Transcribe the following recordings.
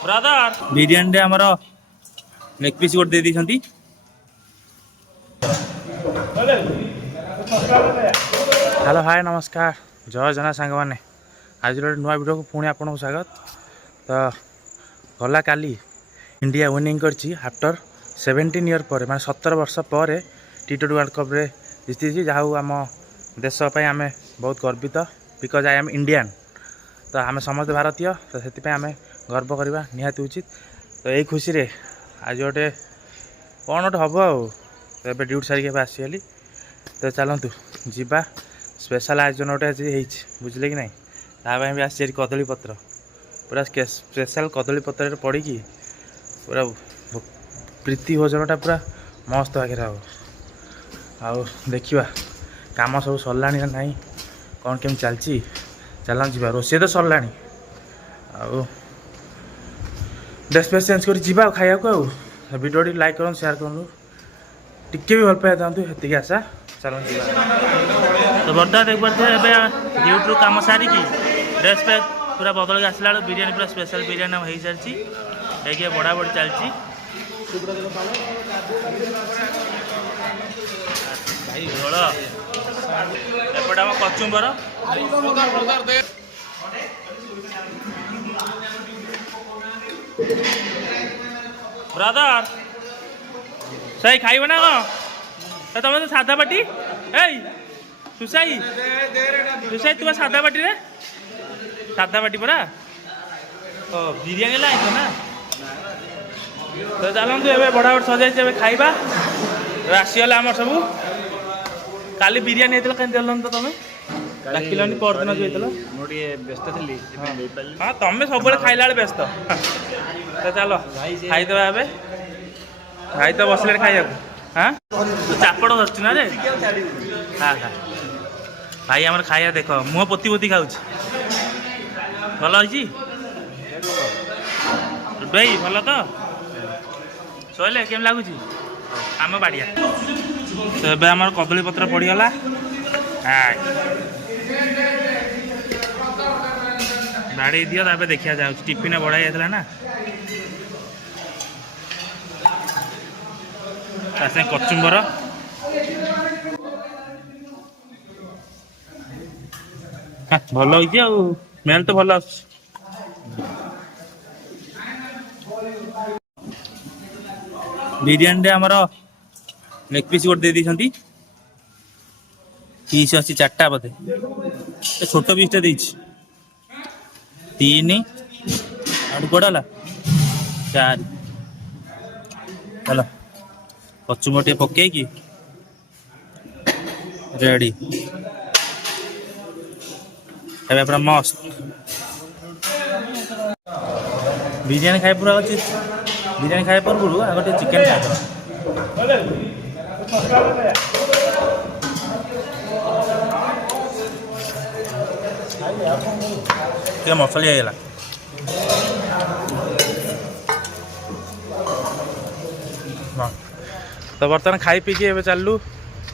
Brother biryani आमर leg piece गोटे दे दी। Hello hi नमस्कार जय जना सांग मैंने आज गोटे नुआ वीडियो को पुणी आपको स्वागत। तो गला काली इंडिया विनिंग करची आफ्टर 17 ईयर पर माने 17 वर्ष पर T20 वर्ल्ड कप रे जीती जहाँ आम देश आम बहुत गर्वित बिकज आई एम इंडियन। तो आम समस्त भारतीय तो से आम गर्व करवा निहाती उचित। तो यही खुशी रे आज गोटे कौन गोटे हम तो ड्यूटी सारिक आसीगली। तो चलतु जीवा स्पेशल आयोजन गोटे आज बुझे कि ना तापाई भी आसी कदली पत्र पूरा स्पेशल कदली पत्र पड़ी पूरा प्रीति भोजनटा पूरा मस्त आगे हम आउ देखा कम सब सरला ना नहीं कौन केम चलती चल जा रोसे तो सरला ड्रेस फेस चेंज कर जा खाया को वीडियो लाइक करूँ शेयर करूँ टिके भी भल पाई था ये आशा चल तो बर्तमान देख पारे ड्यूटी कम सारिकी ड्रेस पैक पूरा बदल के आसला बेलू बिरियानी पूरा स्पेशल बिरियानी हो सारी देखिए बड़ा बड़ी चलती भाई झोल एपटे आम कचुम्बर ब्रदर सही खाइब ना कौन तुम तो साधा पाटी सुसाई सुसाई तुम साधा पाटी रे साधा पाटी परा बिरियानी लाइक ना तो चलतु ए बड़ा बड़ सजाई खाइबा आसीगला आम सब काली बिरियानी होता कहीं देलन तो तुम डाकिलनि परदिन जो व्यस्त थी हाँ तुम सब खाइला व्यस्त तो चलो खाईदे भाई तो बसले खाइबा हाँ चापड़ धरच ना रे हाँ हाँ भाई आम खाया देख मुह पोती पोती खाऊ भल भाई भल तो शोले केम लगुच आम बाड़िया तो ये आम कदली पत्र पड़गला बाड़ी दियो तापर देखा जा टिफिन बड़ा जाता ना कचुम्बर भल हो स्मेल तो भल बिरियानी आमर लेग पीस गोटे दे दी पीस अच्छी 4टा बोधे छोट पीसटा दे 3 आड़ा 4 चलो कचुम्बर टे पकईकि रेडी पूरा मस्त बिरियानी खाए पूरा अच्छी बिरियानी खाए पूर्व आगे चिकेन खाए मसलिया है तो बर्तमान खाई पी के चलू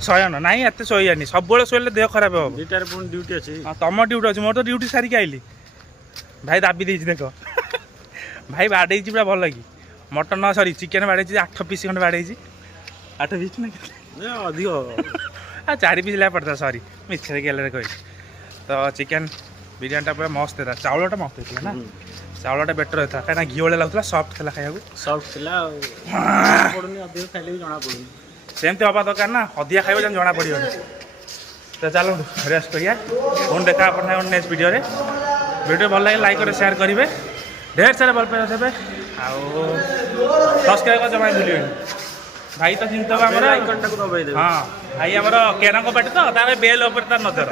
शयन ना एत शोनी सब शोले देह खराब हम ड्यूटी अच्छी हाँ तुम ड्यूटी अच्छी मोर तो ड्यूटी सारिक आइली भाई दाबी देख भाई बाड़े पूरा भल कि मटन सरी चिकेन बाड़े 8 पीस खंडे बाड़े 8 पीस ना अधिक 4 पीस ला पड़ता सरी मिछे कह तो चिकेन बिरियानी पूरा मस्त था चाउलटा मस्त होता ना चाउलटा बेटर होता कहीं घी भाई लगता सफ्ट था खाया सफ्ट अधिक खाइले भी जना पड़ुनी सेमती हवा दरकार ना अधिका खाइब जना पड़े तो चलो रेस्ट करिया पुणी देखा नेक्स्ट वीडियो वीडियो भल लगे लाइक और शेयर करेंगे ढेर सारा भल पाइबा देवे सब्सक्राइब जमा भूल भाई तो चिंता हाँ भाई आमर केरंग पाटी तो बेल नजर